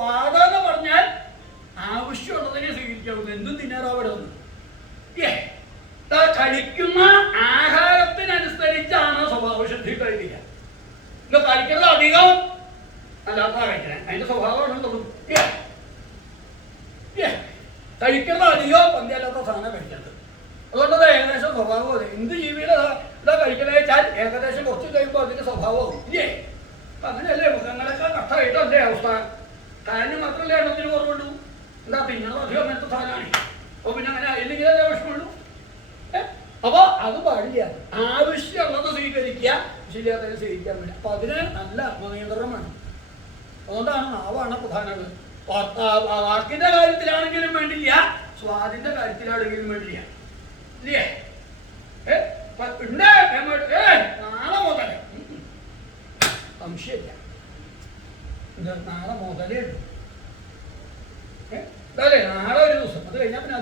സ്വാദം എന്ന് പറഞ്ഞാൽ ആവശ്യമുള്ളതിനെ സ്വീകരിക്കാവുന്നു. എന്തും തിന്നാറാവിടുന്നു. കഴിക്കുന്ന ആഹാരത്തിനനുസരിച്ചാണ് സ്വഭാവശുദ്ധി കഴിക്കുക. ഇത് കഴിക്കുന്നത് അധികം അല്ലാത്ത കഴിക്കണേ, അതിന്റെ സ്വഭാവമാണ്. കഴിക്കുന്നത് അധികം പന്തിയല്ലാത്ത സാധനം കഴിക്കുന്നത്. അതുകൊണ്ടത് ഏകദേശം സ്വഭാവം. എന്ത് ജീവിയുടെ ഇതാ കഴിക്കണേ വെച്ചാൽ ഏകദേശം കുറച്ച് കഴിയുമ്പോൾ അതിന്റെ സ്വഭാവമാകും. ഇല്ലേ? അപ്പൊ അങ്ങനെയല്ലേ മൃഗങ്ങളൊക്കെ കഷ്ടമായിട്ടല്ലേ അവസ്ഥ. കാര്യം മാത്രമല്ലേ എണ്ണത്തിന് കുറവുള്ളൂ. എന്താ തിന്നണം അധികം അങ്ങനത്തെ സാധനമാണ്. അപ്പൊ പിന്നെ അങ്ങനെ അതിലെങ്കിലും അതേ വിഷമമുള്ളൂ. അപ്പൊ അത് പാടില്ല. ആവശ്യമുള്ളത് സ്വീകരിക്കുക, ശരിയാത്തതിനെ സ്വീകരിക്കാൻ വേണ്ടി. അപ്പൊ അതിന് നല്ല ആത്മനിയന്ത്രണം വേണം. അതുകൊണ്ടാണ് നാവാണ് പ്രധാനത്. വാക്കിന്റെ കാര്യത്തിലാണെങ്കിലും വേണ്ടില്ല, സ്വാദിന്റെ കാര്യത്തിലാണെങ്കിലും വേണ്ടില്ല. ഇല്ലേ? നാളെ മുതലേ സംശയമില്ല. നാളെ മുതലേ ഉള്ളൂ. നാളെ ഒരു ദിവസം, അത് കഴിഞ്ഞാൽ പിന്നെ